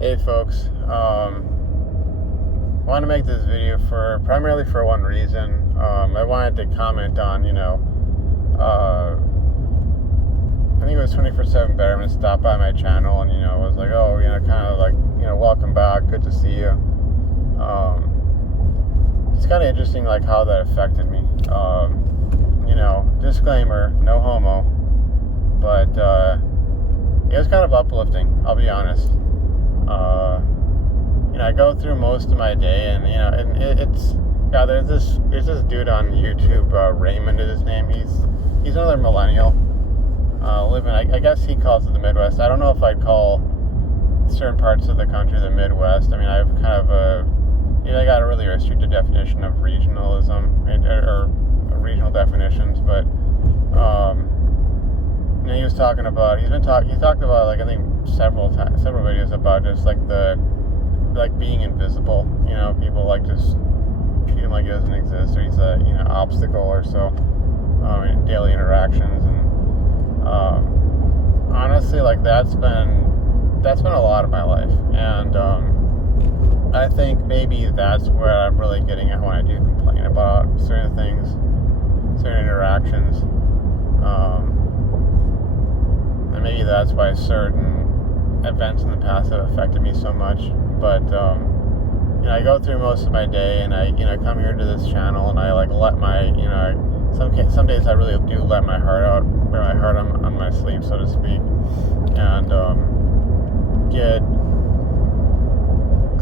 Hey folks, I want to make this video primarily for one reason. I wanted to comment on, I think it was 24/7 Betterment stopped by my channel and, was like, oh, kind of like, welcome back, good to see you. It's kind of interesting, like, how that affected me. Disclaimer, no homo, but it was kind of uplifting, I'll be honest. I go through most of my day, and there's this dude on YouTube, Raymond is his name. He's another millennial, living. I guess he calls it the Midwest. I don't know if I'd call certain parts of the country the Midwest. I mean, I've kind of I got a really restricted definition of regionalism or regional definitions, but he was talking about. He talked about, like, I think several videos about just like being invisible. People like just treat him like he doesn't exist, or he's a obstacle or so in daily interactions. And honestly, like that's been a lot of my life, and I think maybe that's where I'm really getting at when I do complain about certain things, certain interactions, and maybe that's why certain events in the past have affected me so much. But I go through most of my day, and I come here to this channel, and I like let my some days I really do let my heart out, wear my heart on my sleeve, so to speak, and get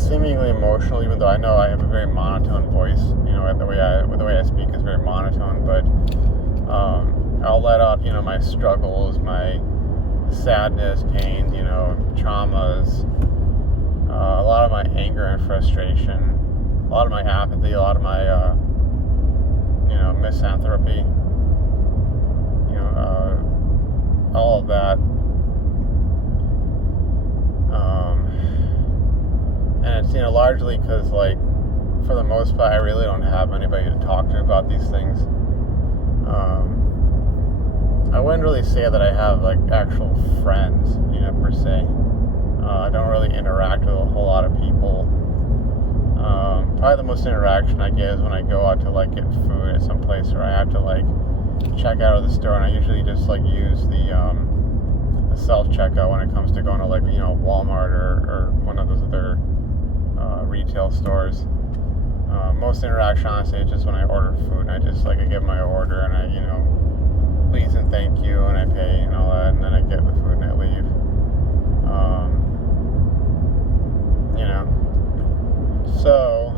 seemingly emotional, even though I know I have a very monotone voice. The way I speak is very monotone, but I'll let out my struggles, my sadness, pain, traumas, a lot of my anger and frustration, a lot of my apathy, a lot of my misanthropy, all of that. And it's largely because, like, for the most part, I really don't have anybody to talk to about these things. I wouldn't really say that I have like actual friends, per se. I don't really interact with a whole lot of people. Probably the most interaction I get is when I go out to like get food at some place, or I have to like check out of the store, and I usually just like use the self-checkout when it comes to going to like Walmart or one of those other retail stores. Most interaction, honestly, is just when I order food, and I just I give my order, and I please and thank you, and I pay and all that, and then I get the food and I leave. So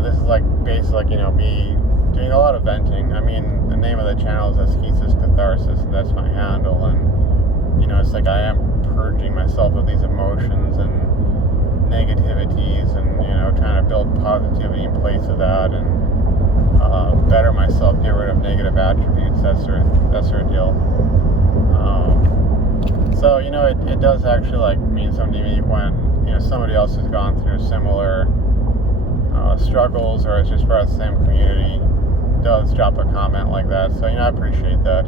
this is like basically me doing a lot of venting. I mean, the name of the channel is Askesis Catharsis, and that's my handle, and it's like I am purging myself of these emotions and negativities, and trying to build positivity in place of that, and better myself, get rid of negative attributes, that sort of deal. So it does actually like mean something to me when somebody else has gone through similar struggles, or is just part of the same community, does drop a comment like that. So I appreciate that.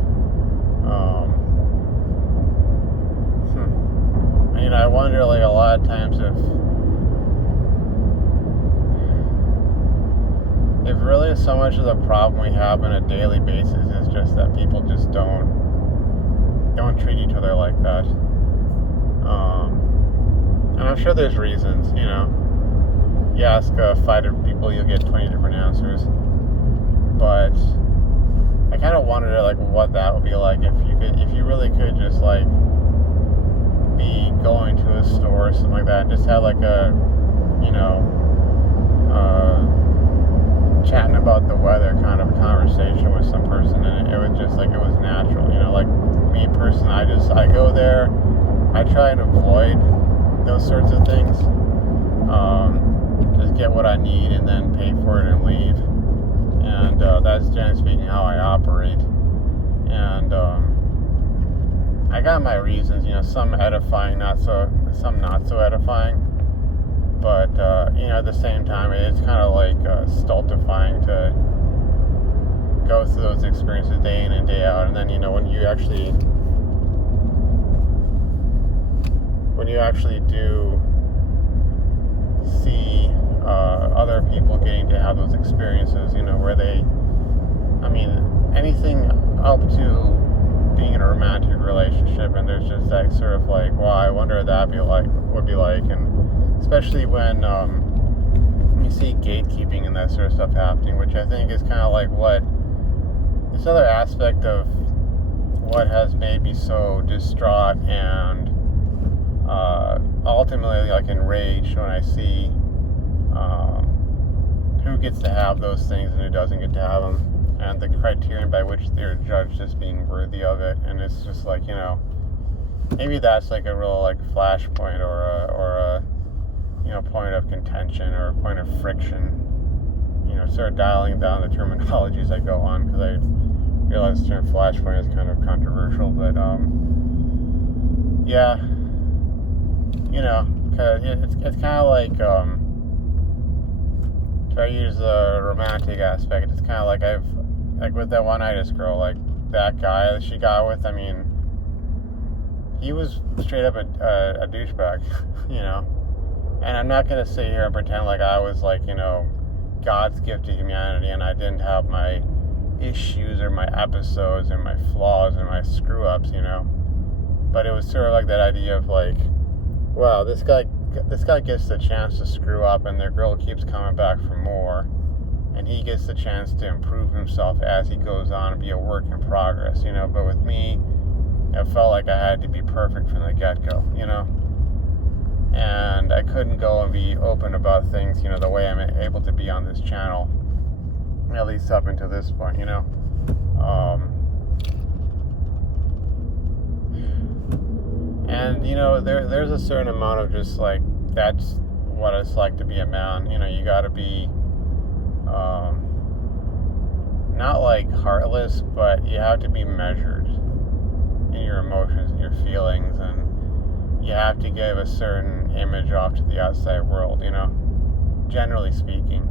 I wonder, like, a lot of times if really so much of the problem we have on a daily basis is just that people just don't treat each other like that. And I'm sure there's reasons. You ask 5 different people, you'll get 20 different answers. But I kind of wondered like what that would be like if you really could just like be going to a store or something like that, and just have like a chatting about the weather kind of conversation with some person, and it was just like it was natural. Like me personally, I go there, I try and avoid those sorts of things, just get what I need and then pay for it and leave, and that's generally speaking how I operate. And I got my reasons, some edifying, some not so edifying, but at the same time, it's kind of like stultifying to go through those experiences day in and day out, and then when you actually you actually do see other people getting to have those experiences, where they, anything up to being in a romantic relationship, and there's just that sort of like, wow, I wonder what that would be like, and especially when you see gatekeeping and that sort of stuff happening, which I think is kind of like what this other aspect of what has made me so distraught and ultimately like enraged when I see who gets to have those things and who doesn't get to have them, and the criterion by which they're judged as being worthy of it. And it's just like, maybe that's like a real like flashpoint or a point of contention or a point of friction. Sort of dialing down the terminology as I go on, because I realize the term flashpoint is kind of controversial, but yeah, cause it's kind of like if I use the romantic aspect, it's kind of like with that one-itis girl, like that guy that she got with. He was straight up a douchebag, and I'm not gonna sit here and pretend like I was like, God's gift to humanity, and I didn't have my issues or my episodes and my flaws and my screw-ups, but it was sort of like that idea of like, wow, this guy gets the chance to screw up, and the girl keeps coming back for more, and he gets the chance to improve himself as he goes on and be a work in progress, but with me, it felt like I had to be perfect from the get-go, and I couldn't go and be open about things, the way I'm able to be on this channel, at least up until this point, and there's a certain amount of just like, that's what it's like to be a man. You got to be not like heartless, but you have to be measured in your emotions and your feelings, and you have to give a certain image off to the outside world, generally speaking,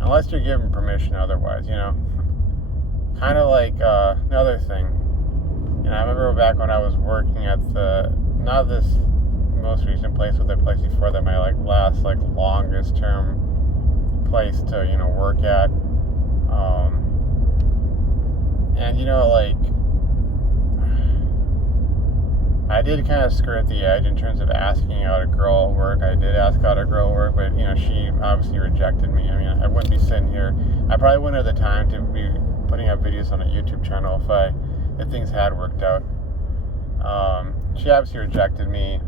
unless you're given permission otherwise, kind of like another thing. I remember back when I was working at not this most recent place, but the place before that, my like last like longest term place to work at, and like I did kind of skirt the edge in terms of asking out a girl at work. I did ask out a girl at work, but she obviously rejected me. I wouldn't be sitting here. I probably wouldn't have the time to be putting up videos on a YouTube channel if things had worked out. She obviously rejected me,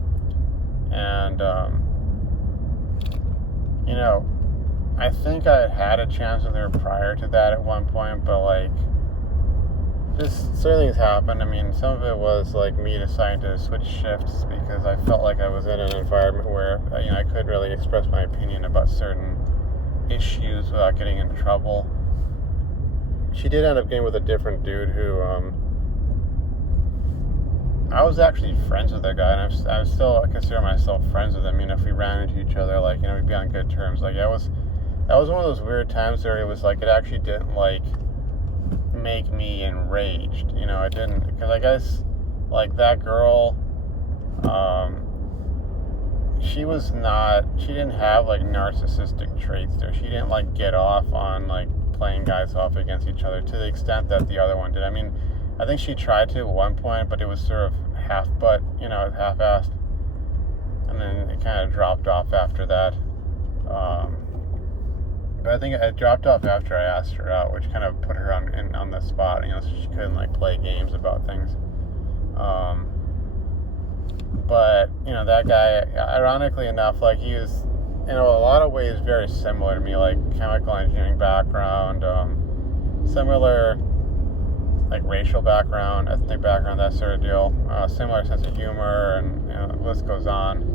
and I think I had a chance with her prior to that at one point, but like, just certain things happened. Some of it was like me deciding to switch shifts because I felt like I was in an environment where I couldn't really express my opinion about certain issues without getting in trouble. She did end up getting with a different dude who I was actually friends with that guy, and I still consider myself friends with him. If we ran into each other, like, we'd be on good terms. Like, that was one of those weird times where it was like, it actually didn't like make me enraged, it didn't, because I guess like that girl, she didn't have like narcissistic traits there. She didn't like get off on like playing guys off against each other to the extent that the other one did. I think she tried to at one point, but it was sort of half-assed, and then it kind of dropped off after that. But I think it dropped off after I asked her out, which kind of put her on the spot, so she couldn't like play games about things. But that guy, ironically enough, like, he was in a lot of ways very similar to me, like chemical engineering background, similar like racial background, ethnic background, that sort of deal, similar sense of humor, and the list goes on.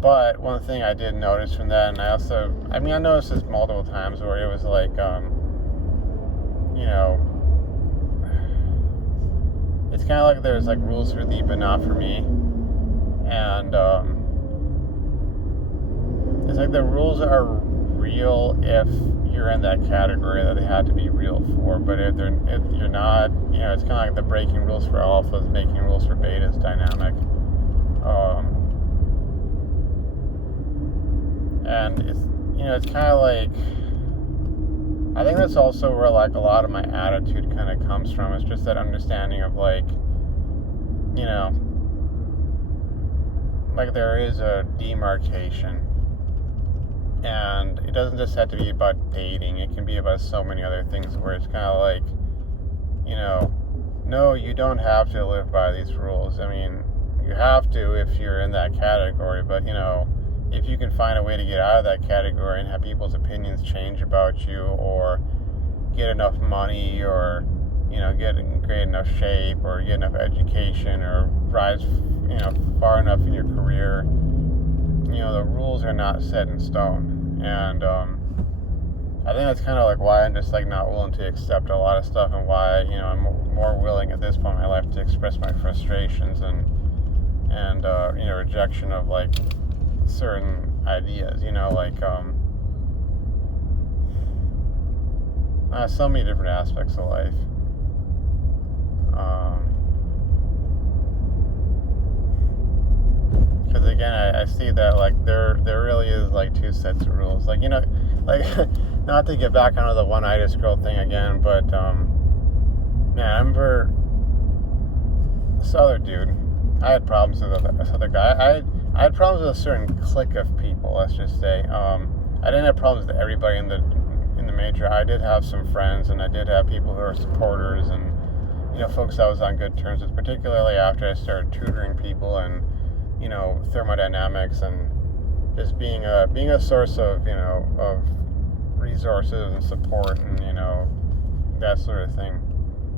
But one thing I did notice from that, and I noticed this multiple times, where it was like, it's kind of like there's like rules for thee, but not for me. And it's like the rules are real if you're in that category, that they had to be real for. But if you're not, it's kind of like the breaking rules for alphas, making rules for betas dynamic. And it's kind of like, I think that's also where like a lot of my attitude kind of comes from. It's just that understanding of like, like there is a demarcation, and it doesn't just have to be about dating. It can be about so many other things where it's kind of like, no, you don't have to live by these rules. I mean, you have to if you're in that category, but if you can find a way to get out of that category and have people's opinions change about you, or get enough money, or get in great enough shape, or get enough education, or rise far enough in your career, the rules are not set in stone. And I think that's kind of like why I'm just like not willing to accept a lot of stuff, and why I'm more willing at this point in my life to express my frustrations and rejection of like certain ideas, so many different aspects of life. Because again, I see that like there really is like two sets of rules. Like like not to get back onto the one-itis girl thing again, but man, I remember this other dude. I had problems with this other guy. I had problems with a certain clique of people, let's just say. I didn't have problems with everybody in the major. I did have some friends, and I did have people who are supporters, and folks I was on good terms with, particularly after I started tutoring people and thermodynamics, and just being a source of of resources and support, and that sort of thing.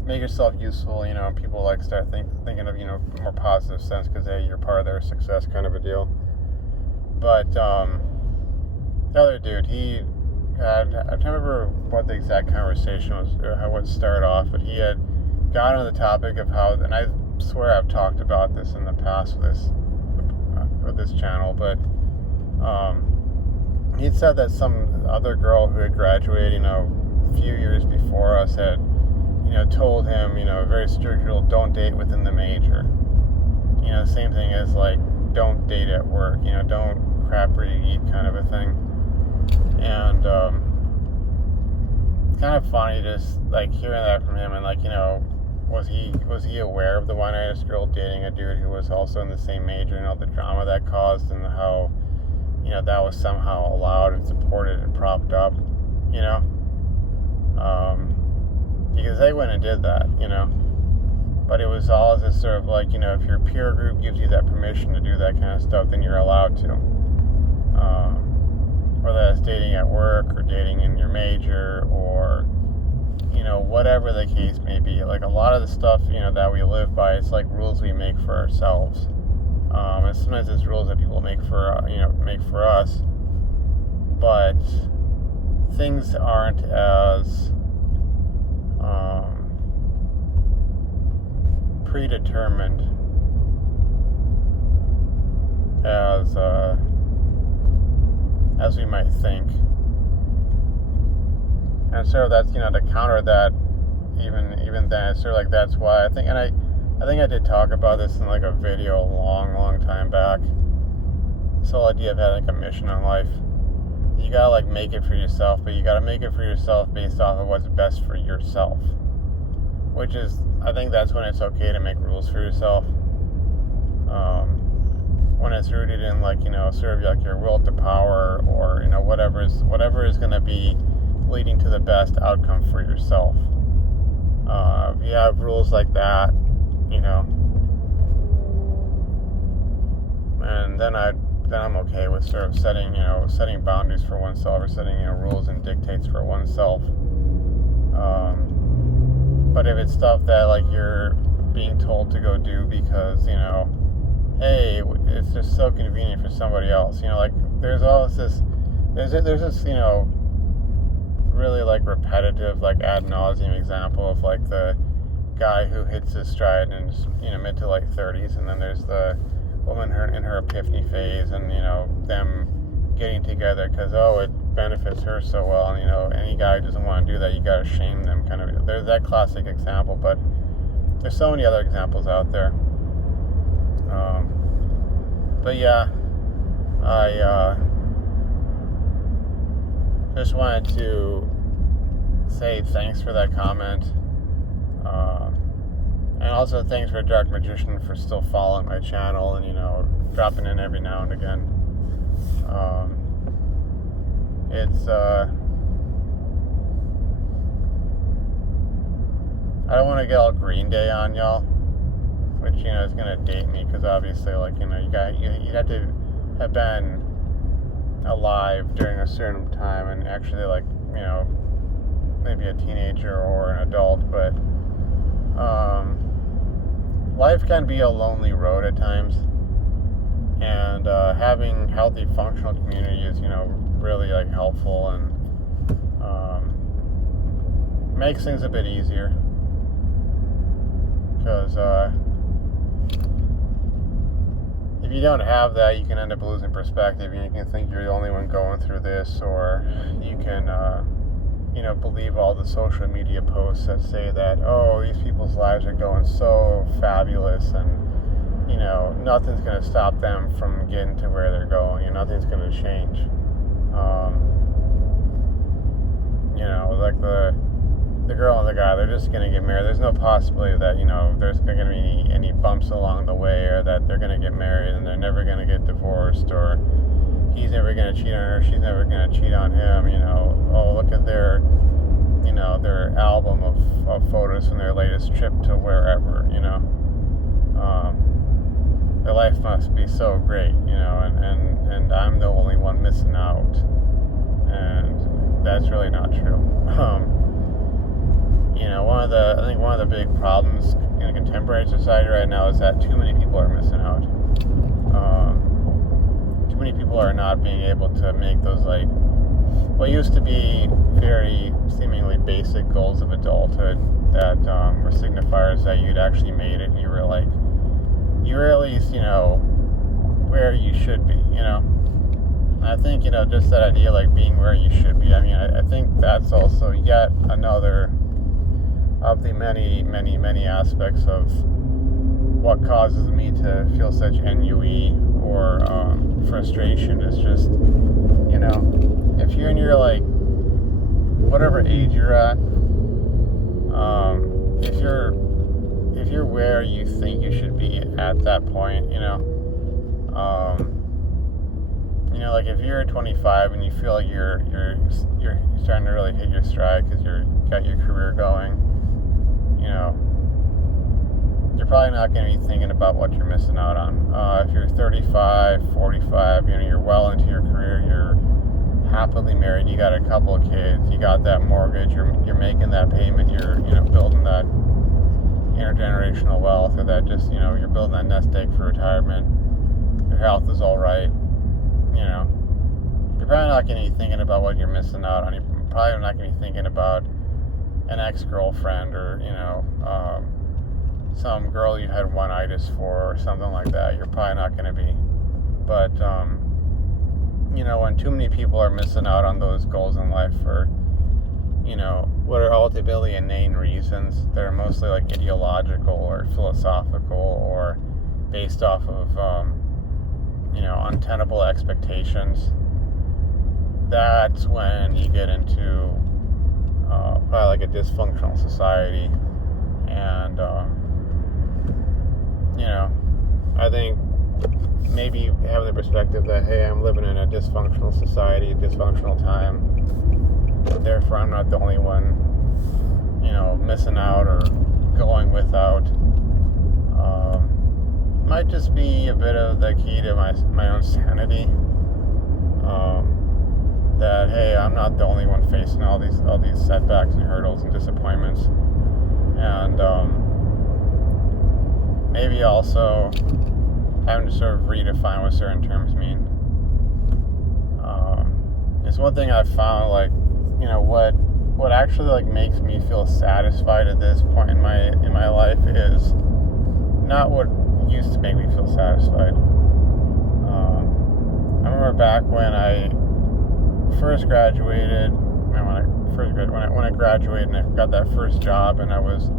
Make yourself useful, people like start thinking of more positive sense, because hey, you're part of their success, kind of a deal. But the other dude, I don't remember what the exact conversation was, or how it started off, but he had got on the topic of how, and I swear I've talked about this in the past with this channel, but he'd said that some other girl who had graduated, a few years before us had told him, very strict rule, don't date within the major. Same thing as like, don't date at work, don't crap where you eat, kind of a thing. And it's kind of funny just like hearing that from him, and like, was he aware of the one-itis girl dating a dude who was also in the same major, the drama that caused, and how, that was somehow allowed and supported and propped up, because they went and did that, but it was all this sort of like, if your peer group gives you that permission to do that kind of stuff, then you're allowed to, whether that's dating at work, or dating in your major, or, whatever the case may be. Like a lot of the stuff, that we live by, it's like rules we make for ourselves, and sometimes it's rules that people make for us, but things aren't as predetermined as we might think. And sort of that's, to counter that, even then, it's sort of like, that's why I think, and I think I did talk about this in like a video a long time back, this whole idea of having like a mission in life. You gotta like make it for yourself, but you gotta make it for yourself based off of what's best for yourself. Which is, I think that's when it's okay to make rules for yourself. When it's rooted in like, sort of like your will to power, or, whatever is gonna be leading to the best outcome for yourself. If you have rules like that, and then I'm okay with sort of setting boundaries for oneself, or setting, rules and dictates for oneself. But if it's stuff that like you're being told to go do because, hey, it's just so convenient for somebody else, like there's this, really like repetitive, like ad nauseum example of like the guy who hits his stride in his, mid to late 30s, and then there's the woman in her epiphany phase, and them getting together because benefits her so well, and any guy who doesn't want to do that, you gotta shame them, kind of. There's that classic example, but there's so many other examples out there. But yeah, I just wanted to say thanks for that comment, and also thanks for Dark Magician for still following my channel and dropping in every now and again. It's I don't want to get all Green Day on y'all, which is gonna date me, because obviously you have to have been alive during a certain time and actually maybe a teenager or an adult, but life can be a lonely road at times, and having healthy functional community is really helpful, and makes things a bit easier, because if you don't have that, you can end up losing perspective, and you can think you're the only one going through this, or you can believe all the social media posts that say that, oh, these people's lives are going so fabulous, and nothing's going to stop them from getting to where they're going, nothing's going to change. Like the girl and the guy, they're just going to get married. There's no possibility that there's going to be any bumps along the way, or that they're going to get married and they're never going to get divorced, or he's never going to cheat on her, she's never going to cheat on him. Oh, look at their their album of photos from their latest trip to wherever. Their life must be so great, and I'm the only one missing out, and that's really not true. I think one of the big problems in contemporary society right now is that too many people are missing out. Too many people are not being able to make those what used to be very seemingly basic goals of adulthood that were signifiers that you'd actually made it, and you were at least where you should be. I think just that idea being where you should be. I think that's also yet another of the many, many, many aspects of what causes me to feel such ennui or frustration. Is just if you're in your whatever age you're at, if you're where you think you should be at that point, if you're 25 and you feel like you're starting to really hit your stride because you're got your career going, you're probably not going to be thinking about what you're missing out on. If you're 35, 45, you're well into your career, you're happily married, you got a couple of kids, you got that mortgage, you're making that payment, you're building that intergenerational wealth, or that just you're building that nest egg for retirement, your health is all right, you're probably not going to be thinking about what you're missing out on. You're probably not going to be thinking about an ex-girlfriend, or some girl you had one-itis for, or something like that. You're probably not going to be. But when too many people are missing out on those goals in life for what are ultimately inane reasons that are mostly ideological or philosophical, or based off of untenable expectations, that's when you get into probably a dysfunctional society. And I think maybe having the perspective that, hey, I'm living in a dysfunctional society, a dysfunctional time, therefore I'm not the only one missing out or going without, might just be a bit of the key to my own sanity. That, hey, I'm not the only one facing all these setbacks and hurdles and disappointments, and maybe also having to sort of redefine what certain terms mean. It's one thing I've found, what actually makes me feel satisfied at this point in my life is not what used to make me feel satisfied. I remember back when I first graduated, when I graduated and I got that first job, and I was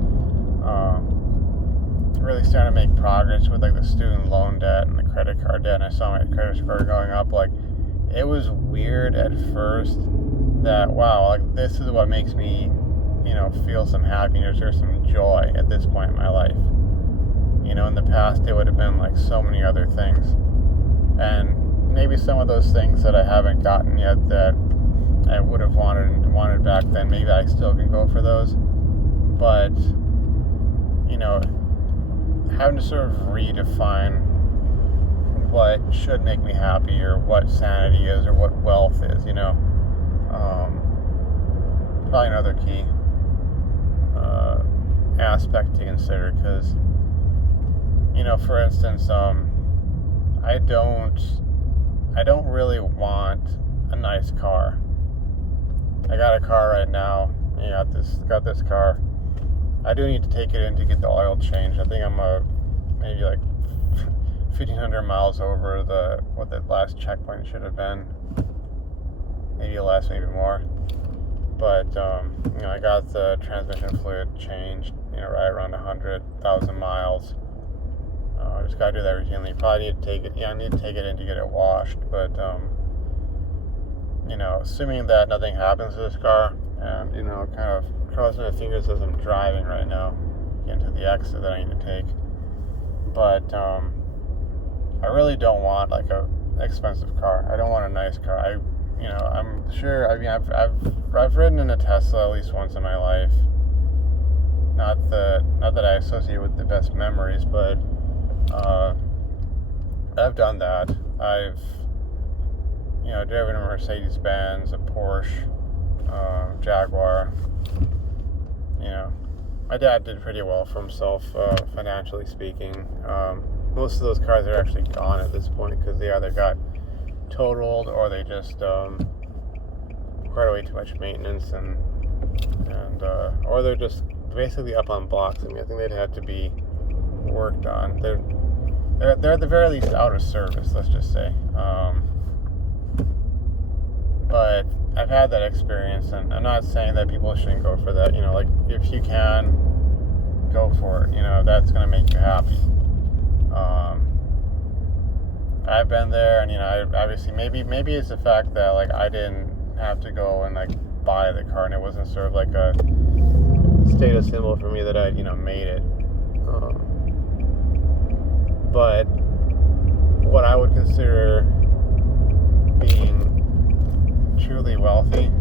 really starting to make progress with like the student loan debt and the credit card debt, and I saw my credit score going up. Like, it was weird at first that, wow, like this is what makes me, feel some happiness or some joy at this point in my life. In the past it would have been like so many other things, and maybe some of those things that I haven't gotten yet that I would have wanted back then, maybe I still can go for those. But having to sort of redefine what should make me happy, or what sanity is, or what wealth is, probably another key aspect to consider. Because for instance, I don't really want a nice car. I got a car right now. Got this car. I do need to take it in to get the oil changed. I think I'm maybe like 1,500 miles over what the last checkpoint should have been. Maybe less, maybe more. But I got the transmission fluid changed. Right around 100,000 miles. Just gotta do that routinely. Probably need to take it. I need to take it in to get it washed. But assuming that nothing happens to this car, and kind of crossing my fingers as I'm driving right now, getting to the exit that I need to take. But I really don't want like an expensive car. I don't want a nice car. I'm sure. I've ridden in a Tesla at least once in my life. Not that I associate with the best memories, but I've done that. I've driven a Mercedes-Benz, a Porsche, Jaguar. My dad did pretty well for himself, financially speaking. Most of those cars are actually gone at this point because they either got totaled or they just required way too much maintenance, and or they're just basically up on blocks. I think they'd have to be worked on. They're at the very least out of service, let's just say. But I've had that experience, and I'm not saying that people shouldn't go for that. Like, if you can, go for it. That's going to make you happy. I've been there, and I obviously maybe it's the fact that like I didn't have to go and like buy the car, and it wasn't sort of like a status symbol for me that I made it. But what I would consider being truly wealthy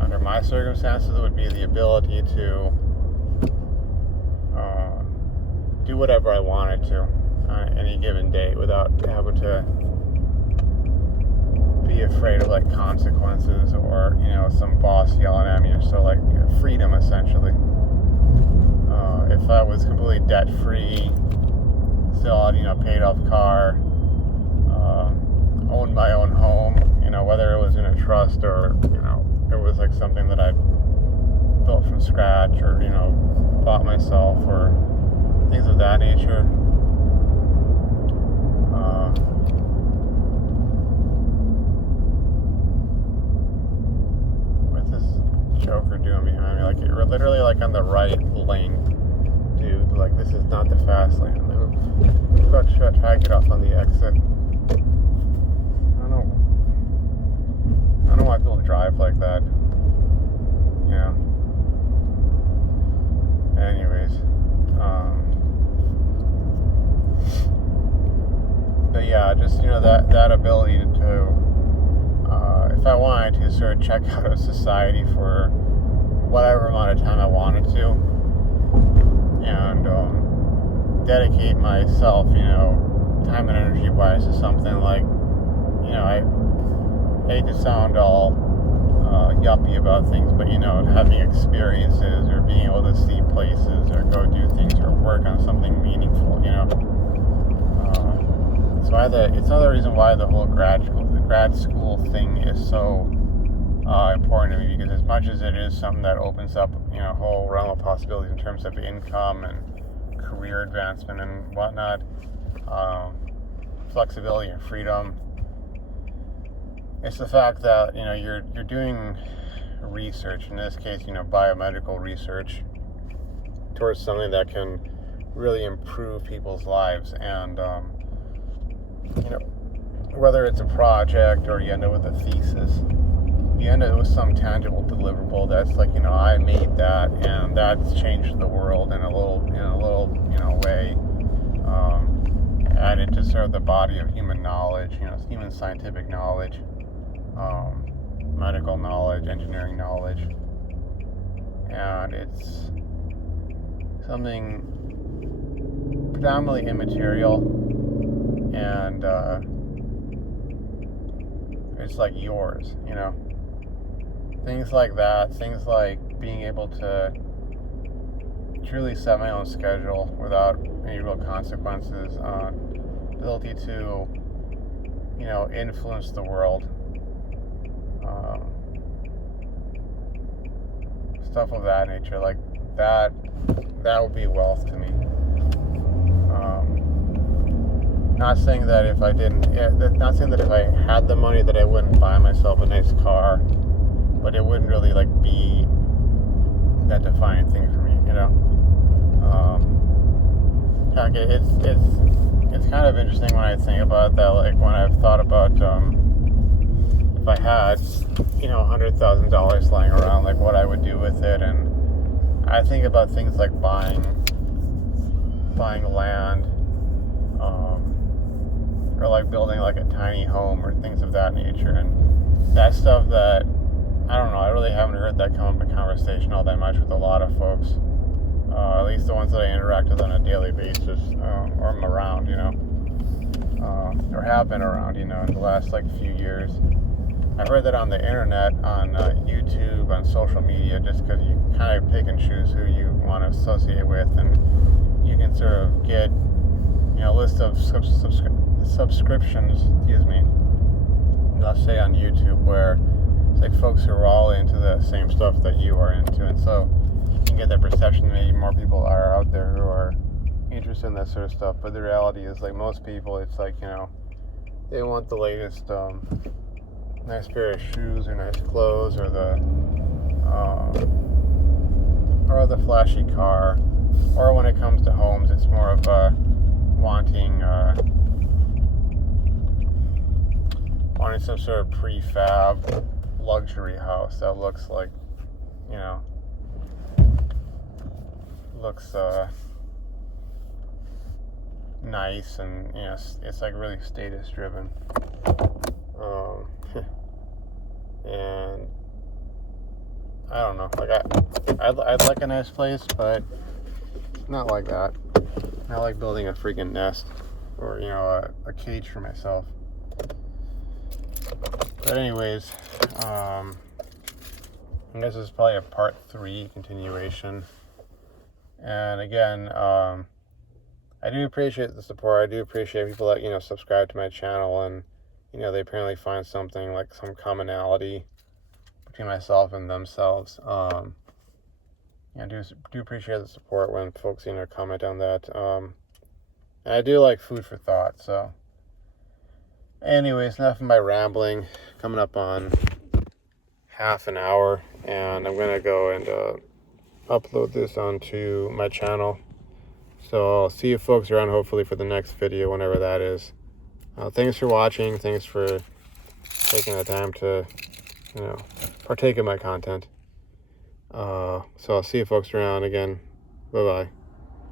under my circumstances would be the ability to do whatever I wanted to on any given day without having to be afraid of like consequences, or some boss yelling at me, or so, like freedom essentially. If I was completely debt free, still had paid off car, owned my own home, whether it was in a trust or it was like something that I built from scratch, or bought myself, or things of that nature. What's this joker doing behind me? Like, you're literally like on the right lane, dude. Like, this is not the fast lane. I'm about to try to get off on the exit. I don't want people to drive like that. Anyways, but yeah, just that ability to if I wanted to sort of check out of society for whatever amount of time I wanted to, and dedicate myself, time and energy wise, to something like, I hate to sound all yuppie about things, but having experiences, or being able to see places, or go do things, or work on something meaningful. It's another reason why the whole grad school thing is so important to me, because as much as it is something that opens up a whole realm of possibilities in terms of income and career advancement and whatnot, flexibility and freedom, It's the fact that, you're doing research, in this case, biomedical research, towards something that can really improve people's lives. And, whether it's a project or you end up with a thesis, you end up with some tangible deliverable that's like, I made that, and that's changed the world in a little way. Added to sort of the body of human knowledge, human scientific knowledge, medical knowledge, engineering knowledge. And it's something predominantly immaterial, and it's like yours, things like that, things like being able to truly set my own schedule without any real consequences, ability to influence the world, stuff of that nature, like that would be wealth to me. Not saying that if I not saying that if I had the money that I wouldn't buy myself a nice car, but it wouldn't really be that defining thing for me, It's kind of interesting when I think about that, like when I've thought about if I had $100,000 lying around, like what I would do with it. And I think about things like buying land, or like building like a tiny home or things of that nature. And that's stuff that, I don't know, I really haven't heard that come up in conversation all that much with a lot of folks, at least the ones that I interact with on a daily basis, or I'm around, or have been around, in the last few years. I've heard that on the internet, on YouTube, on social media, just because you kind of pick and choose who you want to associate with, and you can sort of get, a list of subscriptions, let's say on YouTube, where it's like folks who are all into the same stuff that you are into, and so you can get that perception that maybe more people are out there who are interested in that sort of stuff. But the reality is, like most people, it's like, they want the latest nice pair of shoes or nice clothes, or the flashy car. Or when it comes to homes, it's more of wanting some sort of prefab luxury house that looks like, looks nice, and it's like really status driven. And I don't know, like I'd like a nice place, but not like that. I like building a freaking nest, or a cage for myself. But anyways, I guess this is probably a part 3 continuation. And again, I do appreciate the support. I do appreciate people that subscribe to my channel, and they apparently find something, like some commonality between myself and themselves. I do appreciate the support when folks comment on that. And I do like food for thought. So anyways, enough of my rambling. Coming up on half an hour, and I'm gonna go and upload this onto my channel. So I'll see you folks around, hopefully, for the next video, whenever that is. Thanks for watching. Thanks for taking the time to partake in my content. So I'll see you folks around again. Bye-bye.